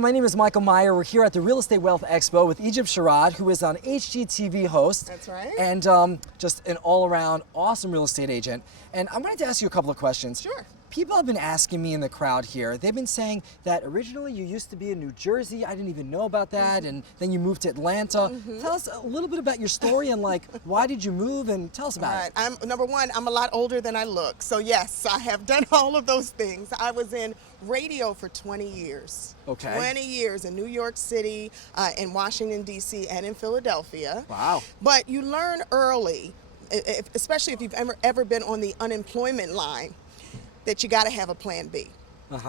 my name is Michael Meyer. We're here at the Real Estate Wealth Expo with Sherrod, who is an HGTV host. That's right. And just an all-around awesome real estate agent. And I wanted to ask you a couple of questions. Sure. People have been asking me in the crowd here, they've been saying that originally you used to be in New Jersey. I didn't even know about that. And then you moved to Atlanta. Tell us a little bit about your story and like, why did you move, and tell us about it. Number one, I'm a lot older than I look. So yes, I have done all of those things. I was in radio for 20 years. Okay. 20 years in New York City, in Washington, D.C., and in Philadelphia. Wow. But you learn early, especially if you've ever been on the unemployment line, that you got to have a plan B.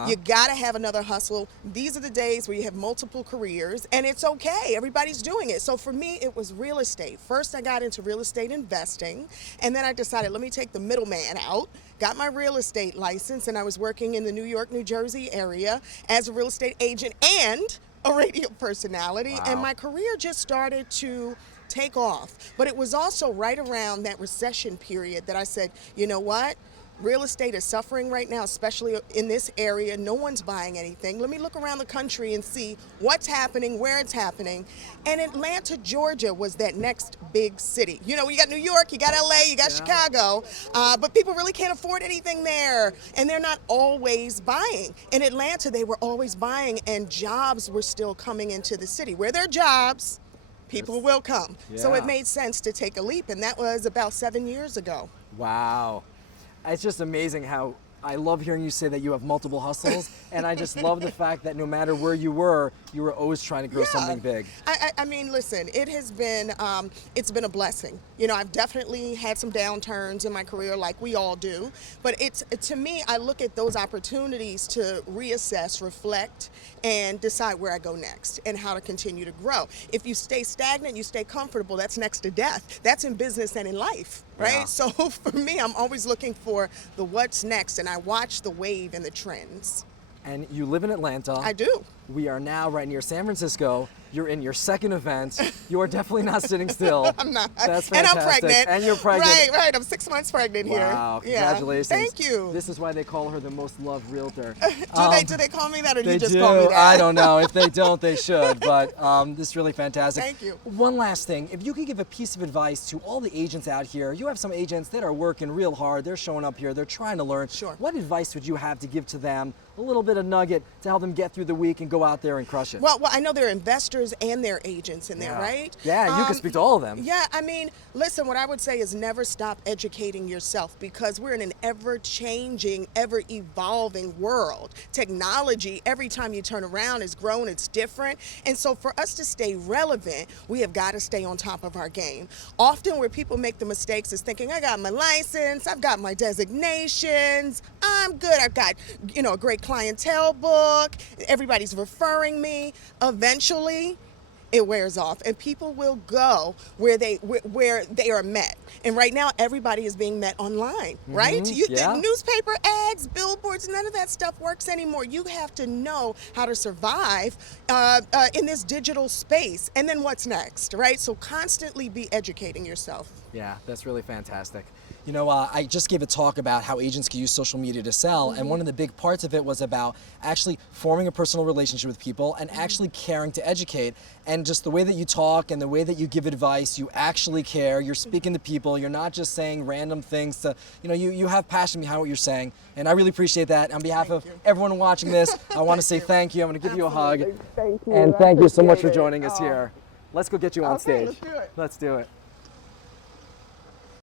You got to have another hustle. These are the days where you have multiple careers, and it's okay. Everybody's doing it. So for me, it was real estate. First, I got into real estate investing, and then I decided, let me take the middleman out. Got my real estate license, and I was working in the New York, New Jersey area as a real estate agent and a radio personality. Wow. And my career just started to take off. But it was also right around that recession period that I said, you know what? Real estate is suffering right now, especially in this area. No one's buying anything. Let me look around the country and see what's happening, where it's happening. And Atlanta, Georgia was that next big city. You know, you got New York, you got LA, you got Chicago, but people really can't afford anything there. And they're not always buying. In Atlanta, they were always buying, and jobs were still coming into the city. Where there are jobs, people will come. So it made sense to take a leap, and that was about 7 years ago. Wow. It's just amazing how I love hearing you say that you have multiple hustles, and I just love the fact that no matter where you were always trying to grow something big. I mean, listen, it has been, it's been a blessing. You know, I've definitely had some downturns in my career, like we all do, but to me, I look at those opportunities to reassess, reflect, and decide where I go next and how to continue to grow. If you stay stagnant, you stay comfortable, that's next to death. That's in business and in life, right? Yeah. So for me, I'm always looking for the what's next, and I watch the wave and the trends. And you live in Atlanta. I do. We are now right near San Francisco. You're in your second event. You are definitely not sitting still. I'm not. That's fantastic. And I'm pregnant. And you're pregnant. Right. I'm 6 months pregnant here. Wow, congratulations. Yeah. Thank you. This is why they call her the most loved realtor. Do they call me that, or do They you just do. call me that? I don't know. If they don't, they should. But this is really fantastic. Thank you. One last thing. If you could give a piece of advice to all the agents out here, you have some agents that are working real hard. They're showing up here. They're trying to learn. Sure. What advice would you have to give to them? A little bit of nugget to help them get through the week and go out there and crush it. Well, I know there are investors and there are agents in there, right? Yeah, you can speak to all of them. Yeah, I mean, listen, what I would say is never stop educating yourself, because we're in an ever-changing, ever-evolving world. Technology, every time you turn around, is grown, it's different. And so for us to stay relevant, we have got to stay on top of our game. Often where people make the mistakes is thinking, I got my license, I've got my designations, I'm good, I've got, you know, a great clientele book, everybody's referring me. Eventually, it wears off, and people will go where they are met. And right now, everybody is being met online, right? The newspaper ads, billboards, none of that stuff works anymore. You have to know how to survive in this digital space. And then what's next, right? So constantly be educating yourself. Yeah, that's really fantastic. You know, I just gave a talk about how agents can use social media to sell, and one of the big parts of it was about actually forming a personal relationship with people and actually caring to educate. And just the way that you talk and the way that you give advice, you actually care, you're speaking to people, you're not just saying random things to, you know, you have passion behind what you're saying. And I really appreciate that. On behalf of everyone watching this, I want to say thank you. I'm going to give you a hug. Thank you. And thank you so much for joining us here. Let's go get you on stage. Let's do it. Let's do it.